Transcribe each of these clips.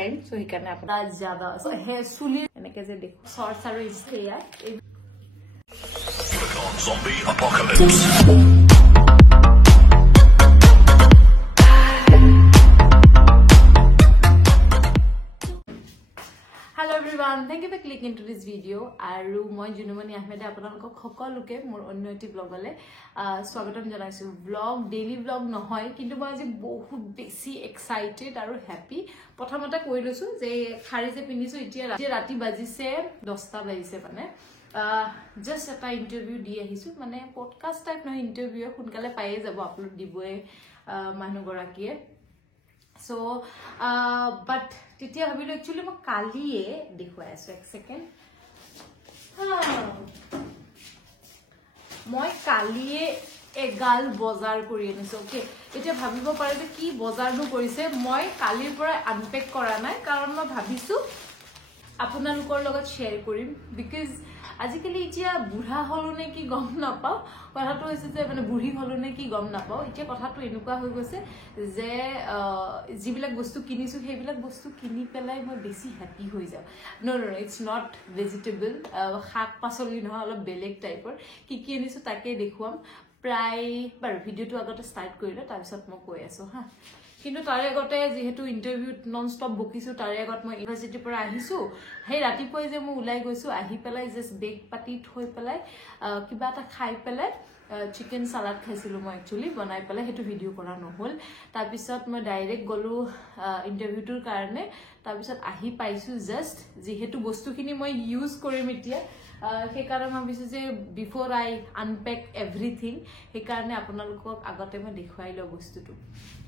So he can have that jada. So hair suli and I can say the sorcerer is here. Zombie apocalypse. Hello everyone, thank you for clicking into this video. Aru moi Junumani Ahmed আপোনালোকক সকলোকে মোৰ অন্যটি ব্লগলে স্বাগতম জনাইছো। Blog daily blog নহয় কিন্তু মই আজি বহুত বেছি এক্সাইটেড আৰু হ্যাপি। প্ৰথমতে কৈ লৈছো যে খাৰি যে পিনিছো এতিয়া ৰাতি বাজিছে 10টা বাজিছে মানে just এটা ইন্টাৰভিউ দি আহিছো মানে পডকাষ্ট টাইপ নহয় ইন্টাৰভিউ সোনকালে পায়ে যাব আপলোড দিবই মানুহগৰাকীয়ে So, but titia habilo actually mo kaliye dekhwa aso ek second. Moi kaliye egal bozar kori aniso okay. Etia bhabibo pare je ki bozar nu korise moi kalir pora unpack kora nai karon moi bhabisu আপোনালোকৰ লগত share কৰিম because আজিকালি ইতিয়া বুঢ়া হলনে কি গম নাপাও কথাটো হৈছে যে মানে বুঢ়ী হলনে কি গম নাপাও ইতিয়া কথাটো এনেকুৱা হৈ গৈছে যে জিবিলাক বস্তু কিনিছো সেইবিলাক বস্তু কিনি পেলাই মই বেছি হ্যাপি হৈ যাও নো ইটস নট ভেজিটেবল শাক পাচলি নহয় অলপ বেলেগ টাইপৰ কি কি আনিছো তাকে দেখুৱাম প্ৰায় বাৰ ভিডিওটো আগতে ষ্টাৰ্ট কৰিলে তাৰ পিছত মই কৈ আছো হা কিন্তু তাৰে আগতে যেহেতু ইন্টাৰভিউ নন স্টপ বকিছো তাৰে আগত মই ইউনিভাৰ্সিটিৰ পৰা আহিছো হে ৰাতিপুৱাই যে মই উলাই গৈছো আহি পেলাই জাস্ট বেক পাতি থৈ পেলাই কিবা এটা খাই পেলাই চিকেন সালাড খাইছিলো মই একচুয়ালি বনাই পেলাই হেতু ভিডিও কৰা নহল তাৰ পিছত মই ডাইৰেক্ট গলো ইন্টাৰভিউটোৰ কাৰণে তাৰ পিছত আহি পাইছো জাস্ট যেহেতু বস্তুখিনি মই ইউজ কৰিম এতিয়া সেই কাৰণে মই ভাবিছো যে বিফোৰ আই আনপেক এভৰিথিং সেই কাৰণে আপোনালোকক আগতে মই দেখুৱাই ল বস্তুটো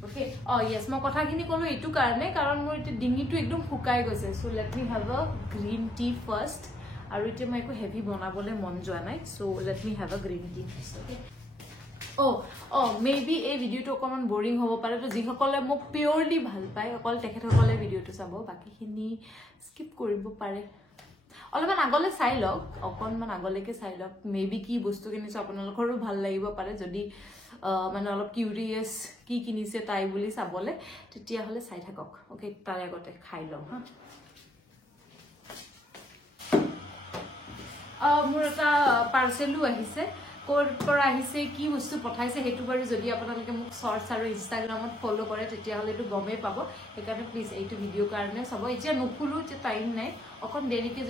ওকে ইয়েস মই কথাখিনি কলো এটু কাৰণে কাৰণ মোৰ এটা ডিঙিটো একদম ফুকাই গৈছে so let me have a green tea first আৰু এটা মই একো হেভি বনাবলে মন যোৱা নাই so let me have a green tea first okay maybe এই ভিডিওটো অকমান বোৰিং হ'ব পাৰে তো যিসকলে মোক পিওৰলি ভাল পায় অকল তেখেতসকলে ভিডিওটো চাব বাকিখিনি স্কিপ কৰিব পাৰে অলপমান আগলে চাই লওক অকনমান আগলৈকে চাই লওক মেবি কি বস্তু কিনিছো আপোনালোকৰো ভাল লাগিব পাৰে যদি মানে অলপ কিউৰিয়াস কি কিনিছে তাই বুলি চাবলে তেতিয়া হলে চাই থাকক ওকে তাৰ আগতে খাই লও হা মোৰ এটা পাৰ্সেলও আহিছে কোৰ পৰা আহিছে কি বস্তু পঠাইছে হেতু বাৰু যদি আপোনালোকে মোক শৰ্টস আৰু ইনষ্টাগ্ৰামত ফলো কৰে তেতিয়া হলে এটো গমে পাব সেইকাৰণে প্লিজ এইটো ভিডিও কাৰণে চাব এতিয়া নুখুলো যে টাইম নাই অকন দেৰিকে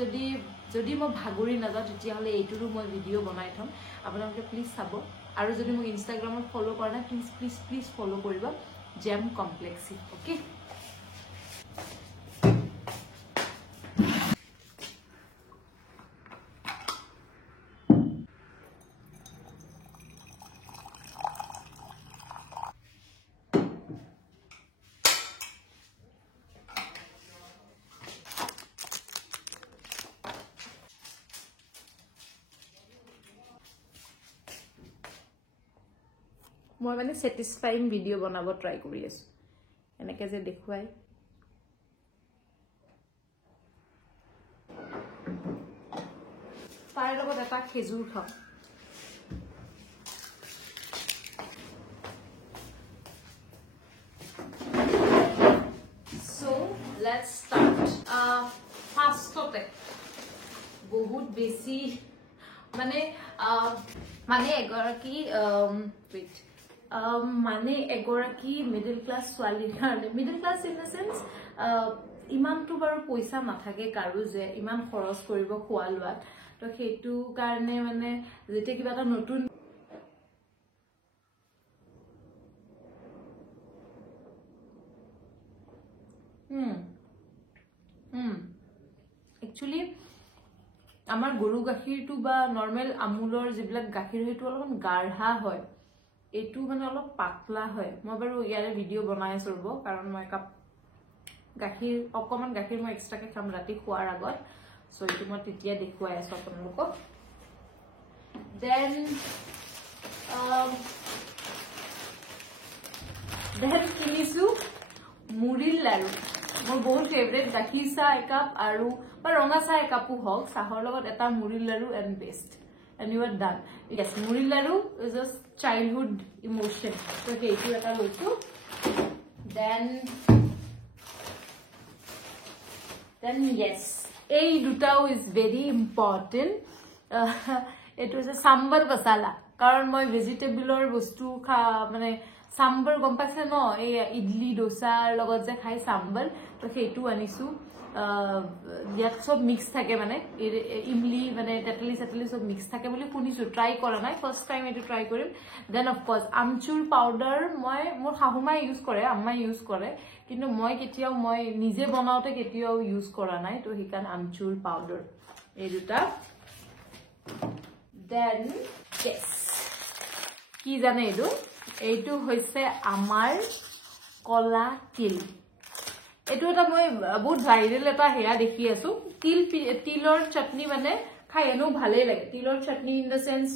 যদি মই ভাগৰি নাযাওঁ তেতিয়া হলে এইটোৰো মই ভিডিও বনাই থম আপোনালোকে প্লিজ চাব আৰু যদি মোক ইনষ্টাগ্ৰামত ফলো কৰা নাই প্লিজ ফলো কৰিবা জেম কমপ্লেক্সি ওকে মই মানে স্যাটিসফাইং ভিডিও বনাব ট্ৰাই কৰি আছো এনেকে যে দেখুৱাই তাৰ লগত এটা খেজুৰ খাম সো লেটস স্টাৰ্ট ফাৰ্স্টতে বহুত বেছি মানে এগৰাকী ওয়েট মানে এগৰাকী মিডল ক্লাস ছোৱালীৰ কাৰণে middle class in the sense ইমানটো বাৰু পইচা নাথাকে কাৰো যে ইমান খৰচ কৰিব খোৱা লোৱাত তো সেইটো কাৰণে মানে যেতে কিবা এটা নতুন একচুয়ালি আমাৰ গৰু গাখীৰটো বা নৰমাল আমুলৰ যিবিলাক গাখীৰ হেতু অলপমান গাঢ়া হয় এটু মানে অলপ পাতলা হয় মই বাৰু ইয়াৰে ভিডিও বনাই আছো ৰব কাৰণ মই কাপ গাখীৰ অকমান গাখীৰ মই এক্সট্ৰাকে খাম ৰাতি খোৱাৰ আগত সো এটু মই তেতিয়া দেখুৱাই আছো আপোনালোকক দেন কিনিছো মুড়িৰ লাৰু মোৰ বহুত ফেভাৰিট গাখীৰ চাহ একাপ আৰু বা ৰঙা চাহ একাপো হওক চাহৰ লগত এটা মুড়িৰ লাৰু and best and you are done yes মুড়িৰ laru is a childhood emotion so এইটো এটা লৈছো then Then yes, এই দুটাও is very important. It was a sambar masala. কারণ মই ভেজিটেবলৰ বস্তু মানে sambar গম পাইছে ন এই ইডলি ডোসাৰ লগত যে খাই sambar তো সেইটো আনিছো ইয়াত সব মিক্স থাকে মানে ইমলি মানে তেতলি সেতলি সব মিক্স থাকে বুলি শুনিছো ট্রাই কৰা নাই ফাৰ্স্ট টাইম এটো ট্ৰাই কৰিম then of course amchur powder মই মোৰ শাহুমাই ইউজ কৰে আম্মাই ইউজ কৰে কিন্তু মই কেতিয়াও মই নিজে বনাওতে কেতিয়াও ইউজ কৰা নাই তো হিকান আমচুৰ পাউডাৰ এই দুটা দেন yes কি জানে এইটো হৈছে আমাৰ কলা তিল এটো এটা মই বহুত ভাইৰাল এটা হেয়া দেখি আছো তিলৰ চাটনি মানে খাই এনো ভালে লাগে তিলৰ চাটনি ইন দা সেন্স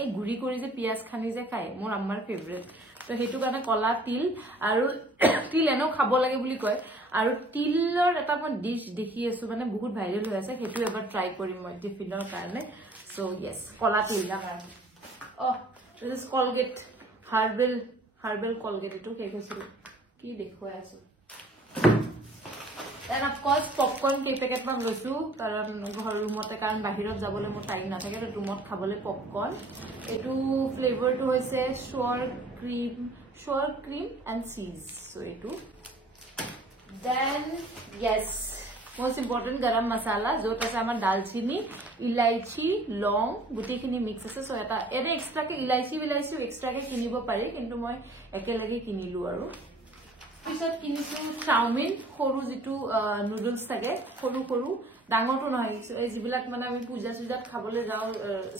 এই গুৰি কৰি যে পিয়াজ খানি যে খাই মোৰ আম্মাৰ ফেভাৰিট তো হেতু কাৰণে কলা তিল আৰু তিল এনো খাব লাগে বুলি কয় আৰু তিলৰ এটা মই ডিশ দেখি আছো মানে বহুত ভাইৰাল হৈ আছে হেতু এবাৰ ট্ৰাই কৰিম মই টিফিনৰ কাৰণে সো yes কলা তিল না this is Colgate herbal Colgate এটো কে কৈছিল কি দেখুৱাই আছো Then of course popcorn ke packet man loisu karon ghor roomte karon bahirot jabole mo time na thake to roomot khabole popcorn etu flavor to hoise sour cream and cheese so etu then yes most important garam masala jot ase amar dalchini ilaichi long guti khini mix ase so eta ere extra ke ilaichi extra ke kinibo pari kintu moi ekelage kinilu aru পিছত কিনিছো chowmein সৰু যেটো noodles থাকে সৰু ডাঙৰটো নহয় এই জিবিলাক মানে আমি পূজা সুজাত খাবলৈ যাও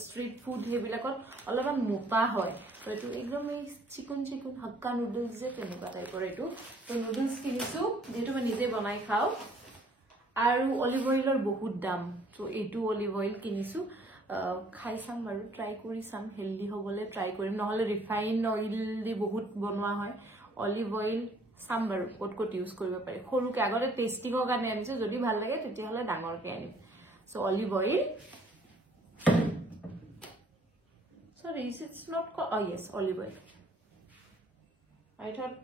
স্ট্রিট ফুড হেবিলাকত অলপমান মোটা হয় তো এটো একদম এই চিকন হাক্কা নুডলস যে তেনেকুৱা টাইপৰ এটো তো নুডলস কিনিছো যেটো মই নিজে বনাই খাও আৰু অলিভ অইলৰ বহুত দাম তো এটো অলিভ অইল কিনিছো খাই চাম বাৰু ট্ৰাই কৰি চাম হেলদি হ'বলে ট্ৰাই কৰিম নহলে ৰিফাইন অইল দি বহুত বনোৱা হয় অলিভ অইল sambar কত ইউজ কৰিব পাৰি সৰুকে আগতে টেস্টিংৰ কাৰণে আনিছো যদি ভাল লাগে তেতিয়া হলে ডাঙৰকে আনিম so olive oil sorry it's not oh yes olive oil I thought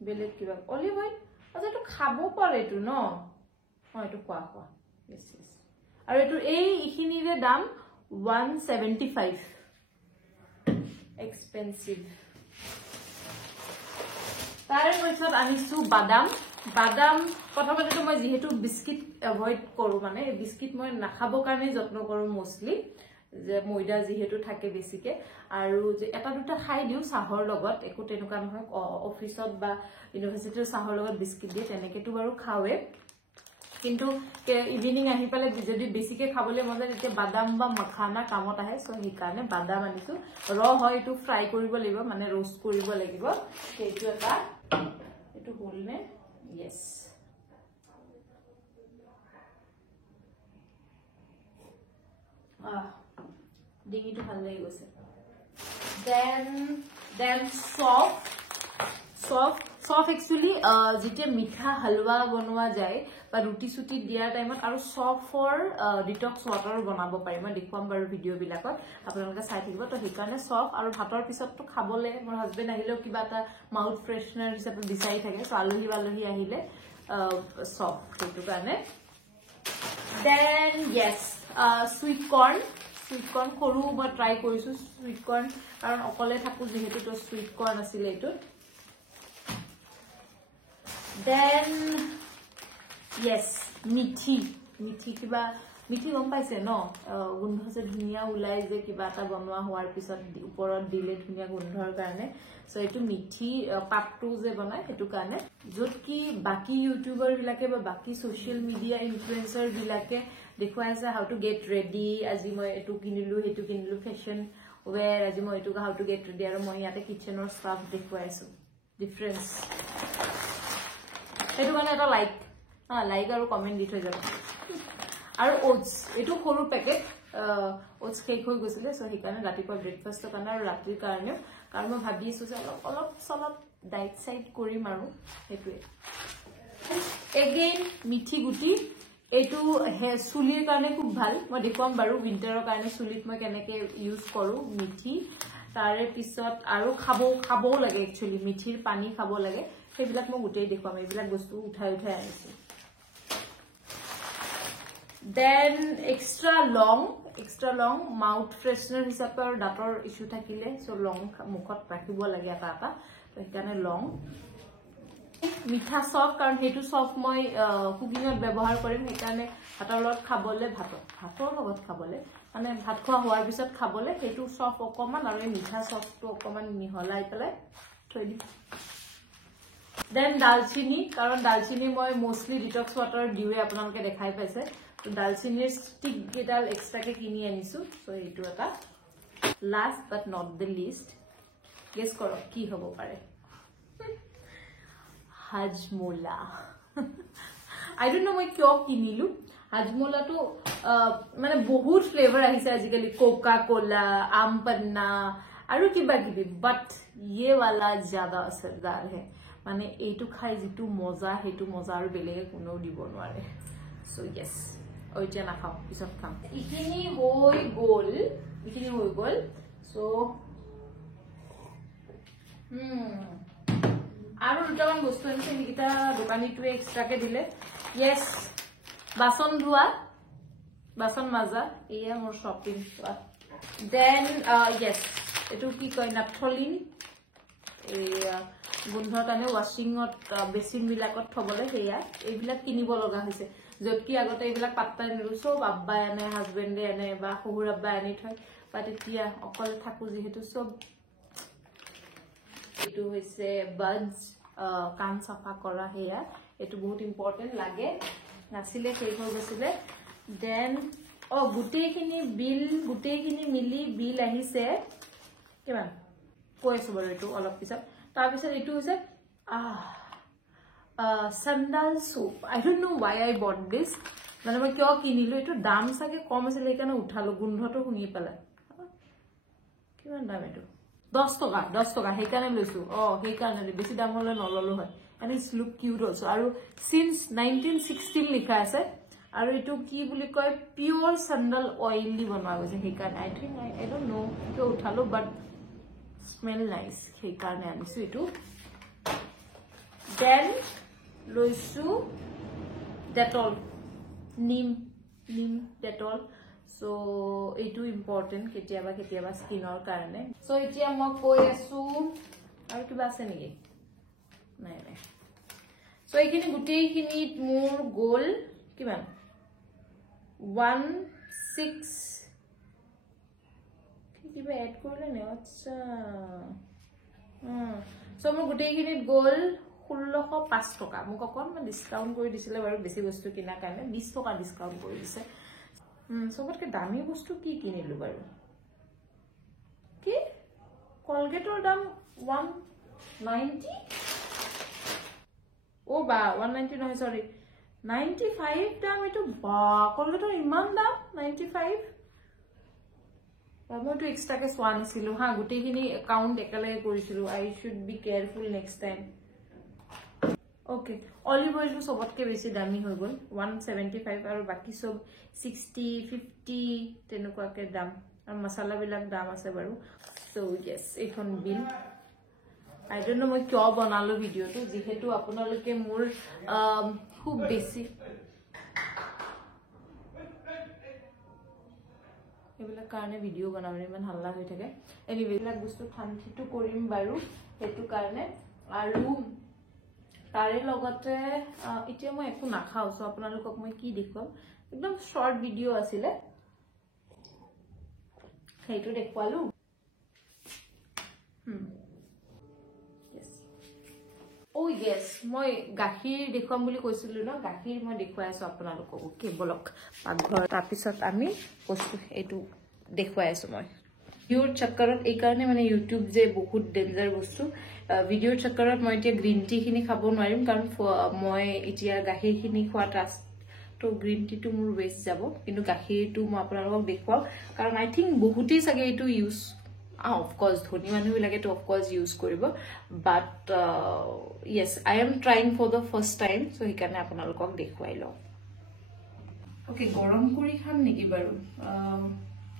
বেলেগ কিবা অলিভ অইল আচ্ছা তো খাব পাৰে এটো ন হয় এটো কোৱা yes আৰু এটো এই ইখিনিৰে দাম 175 expensive তাৰে পিছত আনিছো বাদাম প্ৰথমতে তো মই যেহেতু বিস্কিট এভয়েড কৰো মানে বিস্কিট মই নাখাব কাৰণে যত্ন কৰো মোস্টলি যে ময়দা যেহেতু থাকে বেছিকে আৰু যে এটা দুটা খাই দিও চাহৰ লগত একো তেনেকুৱা নহয় অফিসত বা ইউনিভাৰ্সিটিৰ চাহৰ লগত বিস্কিট দিয়ে তেনেকেটো বাৰু খাওৱে কিন্তু ইভিনিং আহি পালে যদি বেছিকে খাবলৈ মন যায় তেতিয়া বাদাম বা মখানা কামত আহে সো হিকাৰণে বাদাম আনিছো ৰ হয় এটো ফ্ৰাই কৰিব লাগিব মানে रोस्ट কৰিব লাগিব সেইটো এটা এটো হলনে yes ডিঙিটো ভাল লাগি গৈছে then soft actually যেতে মিঠা হালৱা বনোৱা যায় বা ৰুটি সুটি দিয়া টাইমত আৰু সফৰ ডিটক্স ওয়াটাৰ বনাব পাৰি মই দেখুৱাম বাৰু ভিডিও বিলাকত আপোনালোকে চাই থাকিব তো হেকাৰণে সফ আৰু ভাতৰ পিছত তো খাবলে মোৰ হাজবেণ্ড আহিলেও কিবা এটা মাউথ ফ্ৰেছনাৰ হিচাপে বিচাৰি থাকে সো আলহী আহিলে সফ সেইটো কাৰণে then yes sweet corn সৰু মই ট্ৰাই কৰিছো sweet corn কাৰণ অকলে থাকো যেহেতু তো sweet corn আছিল এটো then yes মিঠি কিবা মিঠি গম পাইছে ন গোন্ধ যে ধুনিয়া উলাই যে কিবা এটা বনোৱা হোৱাৰ পিছত ওপৰত দিলে ধুনিয়া গোন্ধৰ কাৰণে সো এটো মিঠি পাপটো যে বনায় হেতু কাৰণে যত কি বাকি ইউটিউবাৰ বিলাকে বা বাকি সোশ্যাল মিডিয়া ইনফ্লুয়েন্সাৰ বিলাকে দেখুৱাইছে হাউ টু গেট ৰেডি আজি মই এটো কিনিলো হেতু কিনিলো ফ্যাশন ওয়্যাৰ আজি মই এটো হাউ টু গেট ৰেডি আৰু মই ইয়াতে কিচেনৰ ষ্টাফ দেখুৱাইছো ডিফাৰেন্স এটো কাৰণে এটা লাইক আৰু কমেন্ট দি থৈ যাব আৰু ওটস এটো সৰু পেকেট ওটস কেক হৈ গৈছিলে সো হিকাৰণে ৰাতিপুৱা ব্ৰেকফাষ্টৰ কাৰণে আৰু ৰাতিৰ কাৰণে কাৰণ মই ভাবিছো যে অলপ ডায়েট সাইড কৰিম আৰু হেতুৱে এগেইন মিঠি গুটি এটো চুলিৰ কাৰণে খুব ভাল মই দেখুৱাম বাৰু উইন্টাৰৰ কাৰণে চুলিত মই কেনেকে ইউজ কৰো মিঠি তাৰে পিছত আৰু খাবও লাগে একচুয়ালি মিঠিৰ পানী খাব লাগে সেইবিলাক মই গুটেই দেখুৱাম এইবিলাক বস্তু উঠাই আনিছো Then extra long mouth freshener hisabe aru dator issue thakile so long mukhot rakhibo lage eta eta to hekane long mitha soft karon hetu soft moi cooking ot ব্যবহার কৰিম hekane hator lot khabole bhator logot khabole মানে ভাত খোৱা হোৱাৰ পিছত খাবলে হেতু সফ অকমান আৰু মিঠা সফটো অকমান মিহলাই পেলাই থৈ দিম দেন দালচিনি কাৰণ দালচিনি মই মোস্টলি ডিটক্স ওয়াটাৰ দিৱে আপোনালোকে দেখাই পাইছে তো দালচিনিৰ ষ্টিক গেডাল এক্সট্ৰাকে কিনি আনিছো সো এটো এটা last but not the least guess কৰক কি হ'ব পাৰে হাজমোলা I don't know মই কিয় কিনিলু হাজমোলা তো মানে বহুত ফ্লেভার আহিছে আজিকালি কোকা কোলা আম পন্না আৰু কিবা কিবি বাট ये वाला ज्यादा असरदार है মানে এইটো খাই যেটো মজা হেতু মজা আৰু বেলেগে কোনো দিব নোৱাৰে সো यस ওইটা না খাও পিছত খাম ইখিনি হৈ গল সো আৰু দুটামান বস্তু আছে নিকিটা দোকানীটোৱে এক্সট্ৰাকে দিলে यस বাসন ধোৱা বাসন মাজা এয়া মোৰ শপিং দেন यस এটো কি কয় নাপথলিন এয়া গুন্ধৰ কাৰণে ওয়াশিংত বেসিন বিলাকত থবলে হেয়া এইবিলাক কিনিব লগা হৈছে যতকি আগতে এইবিলাক পাত্তা নিৰু সব আব্বাই আনে হাজবেণ্ডে আনে বা শহুৰ আব্বাই আনি থয় বাট এতিয়া অকল থাকো যেহেতু সব এটো হৈছে বাজ কান সাফা কৰা হেয়া এটো বহুত ইম্পৰ্টেন্ট লাগে নাছিলে শেষ হৈ গৈছিলে দেন গুটেখিনি মিলি বিল আহিছে কিমান কৈছো বাৰু এটো অলপ পিছত তাৰ পিছত এটো হৈছে sandal soap I don't know why I bought this মানে মই কিয় কিনিলো এটো দাম সাকে কম আছিল একানে উঠালো গুন্ধটো শুনি পেলা কিমান দাম এটো 10 টকা হেকানে লৈছো হেকানে বেছি দাম হলে নললো হয় and it's look cute also আৰু since 1916 লিখা আছে আৰু এটো কি বুলি কয় pure sandal oil দি বনোৱা হৈছে হেকানে I think I don't know কিয় উঠালো but smell nice হেকানে আনিছো এটো then লৈছো Dettol নিম Dettol so এটো ইম্পৰ্টেন্ট কেতিয়াবা স্কিনৰ কাৰণে so এতিয়া মই কৈ আছো আৰু কিবা আছে নেকি নাই so এইখিনি গুটেইখিনি মোৰ গোল কিমান 16 কিবা এড কৰিলে নে আচ্ছা so মোৰ গুটেইখিনি গোল 1605 টকা মোক অকনমান ডিসকাউন্ট কৰি দিছিলে বাৰু বেছি বস্তু কিনা কাৰণে 20 টকা ডিসকাউন্ট কৰি দিছে সবতকে দামী বস্তু কি কিনিলো বাৰু কি কলগেটৰ দাম 190 ও বা 190 নহয় সৰি 95 দাম এটো বা কলগেটৰ ইমান দাম 95 মই তো এক্সট্ৰাকে সোৱা নাছিলো হা গুটেইখিনি একাউন্ট একালে কৰিছিলো I should be careful next time okay olive oil to sobotke beshi dami hoy gol 175 aru baki sob 60 50 tenukwa ke dam ar masala bilak dam ase baru so yes ekhon bill I don't know moi kyo banalo video to jehetu apunaloke mur khub beshi ebila karone video banabone man halla hoy thake anyway bilak bostu thankitu korim baru hetu karone aru তাৰে লগতে এতিয়া মই একো নাখাও so আপোনালোকক মই কি দেখুৱাম একদম শৰ্ট ভিডিও আছিলে হেইটো দেখুৱালো yes oh yes মই গাখীৰ দেখুৱাম বুলি কৈছিলো ন গাখীৰ মই দেখুৱাই আছো আপোনালোকক কেবলক পাকঘৰ তাৰ পিছত আমি বস্তু এইটো দেখুৱাই আছো মই ভিডিওৰ চক্কৰত এই কাৰণে মানে ইউটিউব যে বহুত ডেঞ্জাৰ বস্তু ভিডিওৰ চক্কৰত মই এতিয়া গ্ৰীণ টি খিনি খাব নোৱাৰিম কাৰণ মই এতিয়া গাখীৰ খিনি খোৱা টাস্ক তো গ্ৰীণ টি টো মোৰ বেছ যাব কিন্তু গাখীৰটো মই আপোনালোকক দেখুৱাও কাৰণ আই থিংক বহুতেই চাগে এইটো ইউজ অফ কোৰ্স ধনী মানুহ বিলাকে তো অফ কোৰ্স ইউজ কৰিব বাট yes I am trying for the first time so হিকানে আপোনালোকক দেখুৱাই লও ওকে গৰম কৰি খাম নেকি বাৰু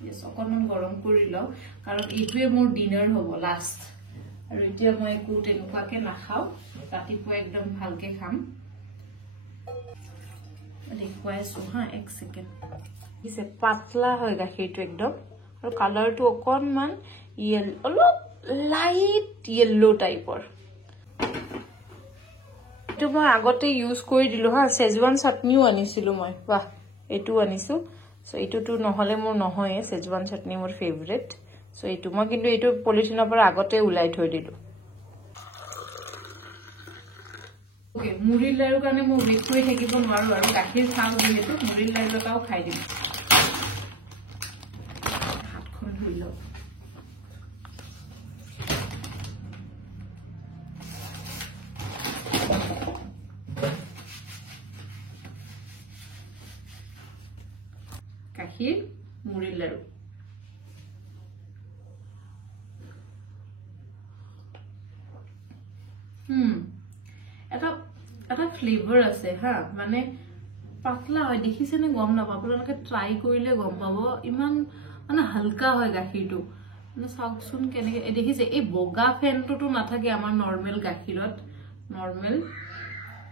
yes অকনমান গৰম কৰি লও কাৰণ এইটোৱে মোৰ ডিনাৰ হ'ব লাষ্ট আৰু এতিয়া মই একো তেনেকুৱাকে নাখাও ৰাতিপুৱা একদম ভালকে খাম দেখুৱাইছো হা এক সেকেন্ড ইছে পাতলা হয় গাখীৰটো একদম আৰু কালাৰটো অকনমান অলপ লাইট য়েলো টাইপৰ এটো মই আগতে ইউজ কৰি দিলো হা সেজৱান চাটনিও আনিছিলো মই বাহ এটো আনিছো সো এটোটো নহলে মোৰ নহয় সেজৱান চাটনি মোৰ ফেভাৰিট সো এটো মই কিন্তু এটো পলিথিনৰ পৰা আগতে উলাই থৈ দিলো ওকে মুড়িৰ লাৰু কাৰণে মই ৱেট কৰি থাকিব নোৱাৰো আৰু গাখীৰ খাওঁ যেহেতু মুড়িৰ লাৰু এটাও খাই দিম হাতখন ধুই লওঁ গাখীৰ মুড়িৰ লাৰু এটা ফ্লেভাৰ আছে হা মানে পাতলা হয় দেখিছেনে গম নাপাব আপোনালোকে ট্ৰাই কৰিলে গম পাব ইমান মানে হালকা হয় গাখীৰটো মানে চাওকচোন কেনেকে দেখিছে এই বগা ফেনটোতো নাথাকে আমাৰ নৰ্মেল গাখীৰত নৰ্মেল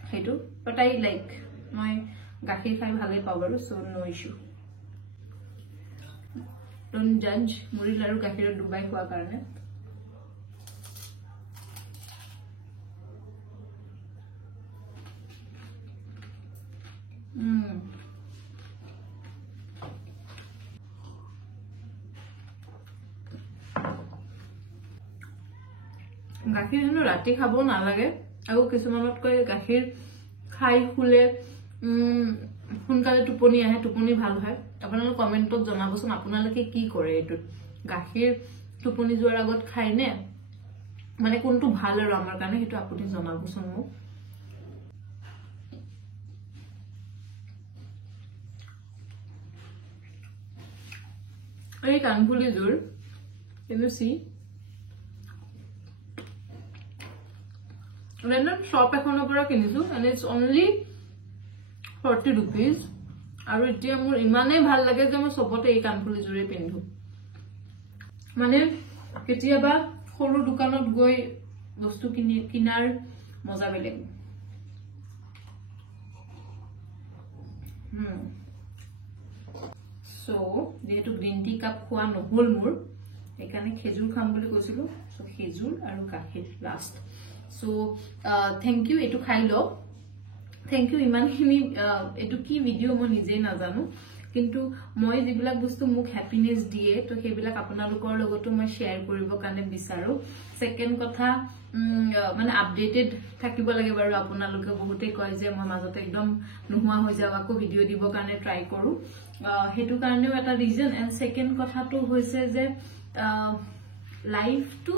সেইটো বাট আই লাইক মই গাখীৰ খাই ভালেই পাওঁ বাৰু সো নো ইছ্যু ডোন্ট জাজ মুড়ি লাৰু গাখীৰত ডুবাই খোৱাৰ কাৰণে গাখীৰ হেনো ৰাতি খাব নালাগে আৰু কিছুমানতকৈ গাখীৰ খাই খুলে সোনকালে টোপনি আহে টোপনি ভাল হয় আপোনালোকে কমেন্টত জনাবচোন আপোনালোকে কি কৰে এইটো গাখীৰ টোপনি যোৱাৰ আগত খায় নে মানে কোনটো ভাল আৰু আমাৰ কাৰণে সেইটো আপুনি জনাবচোন মোক এই কানফুলি জোৰ কিন্তু সি random shop এখনৰ পৰা কিনিছো and it's only 40 rupees আৰু এতিয়া মোৰ ইমানে ভাল লাগে যে মই সবতে এই কানফুলি জোৰে পিন্ধো মানে কেতিয়াবা সৰু দোকানত গৈ বস্তু কিনাৰ মজা বেলেগ সো যেহেতু গ্ৰীণ টি কাপ খোৱা নহল মোৰ এখানে খেজুৰ খাম বুলি কৈছিলো সো খেজুৰ আৰু গাখীৰ last So thank you etu khai lo thank you iman khini etu ki video mo nije na janu kintu moi jibilak bostu muk happiness die to hebilak apunalukor logoto moi share koribo kane bisaru second kotha মানে updated থাকিব লাগে বাৰু আপোনালোকে বহুতে কয় যে মই মাজতে একদম নোহোৱা হৈ যাও আকৌ ভিডিও দিব কাৰণে ট্ৰাই কৰো হেতু কাৰণেও এটা ৰিজন এন্ড সেকেন্ড কথাটো হৈছে যে লাইফ টু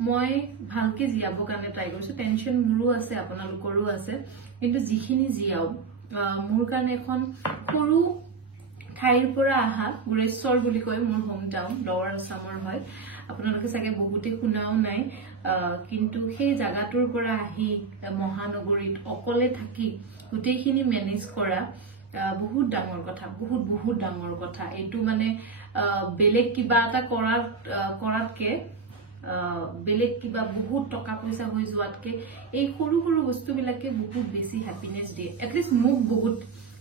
মই ভালকে জিয়াব কাৰণে ট্ৰাই কৰিছো টেনশন মোৰো আছে আপোনালোকৰো আছে কিন্তু যিখিনি জিয়াও মোৰ কাৰণে এখন সৰু ঠাইৰ পৰা আহা গুৰেশ্বৰ বুলি কয় মোৰ হোম টাউন লৱাৰ আসামৰ হয় আপোনালোকে চাগে বহুতে শুনাও নাই কিন্তু সেই জাগাটোৰ পৰা আহি মহানগৰীত অকলে থাকি গুটেইখিনি মেনেজ কৰা বহুত ডাঙৰ কথা বহুত ডাঙৰ কথা এটো মানে বেলেগ কিবা এটা কৰাতকে বেলেগ কিবা বহুত টকা পইচা হৈ যোৱাতকে এই সৰু সৰু বস্তুবিলাকে বহুত বেছি হ্যাপিনেস দিয়ে এটলিস্ট মোক বহুত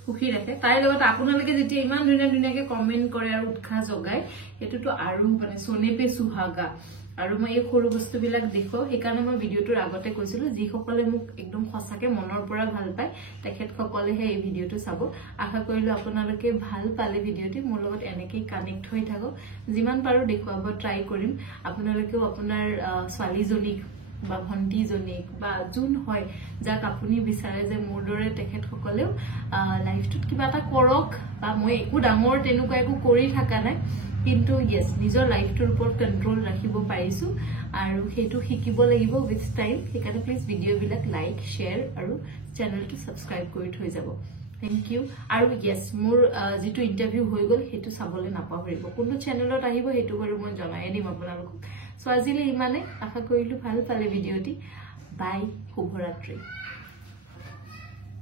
সুখী ৰাখে তাই লগত আপোনালোকে যেতিয়া ইমান ধুনীয়াকে কমেন্ট কৰে আৰু উৎসাহ জগায় এটোটো আৰু মানে সোনেপে সুহাগা আৰু মই এই সৰু বস্তুবিলাক দেখো সেইকাৰণে মই ভিডিওটোৰ আগতে কৈছিলো যি সকলে মোক একদম সঁচাকে মনৰ পৰা ভাল পায় তেখেত সকলেহে এই ভিডিওটো চাব আশা কৰিলো আপোনালোকে ভাল পালে ভিডিওটি মোৰ লগত এনেকৈ কানেক্ট হৈ থাকক যিমান পাৰো দেখুৱাব ট্ৰাই কৰিম আপোনালোকেও আপোনাৰ ছোৱালীজনীক বা ভণ্টিজনীক বা যোন হয় যাক আপুনি বিচাৰে যে মোৰ দৰে তেখেত সকলেও লাইফটোত কিবা এটা কৰক বা মই একো ডাঙৰ তেনেকুৱা একো কৰি থাকা নাই কিন্তু yes নিজৰ লাইফটোৰ ওপৰত কন্ট্ৰোল ৰাখিব পাৰিছো আৰু হেতু শিকিব লাগিব উইথ টাইম সেইকাৰণে প্লিজ ভিডিও বিলাক লাইক শেয়াৰ আৰু চেনেলটো সাবস্ক্ৰাইব কৰি থৈ যাব থ্যাংক ইউ আৰু yes মোৰ যেটো ইন্টাৰভিউ হৈ গল হেতু চাবলৈ নাপাহৰিব কোনটো চেনেলত আহিব হেতু বাৰু মই জনাই দিম আপোনালোকক সো আজিলে ইমানে আশা কৰিলো ভাল পালে ভিডিওটি বাই শুভৰাত্ৰি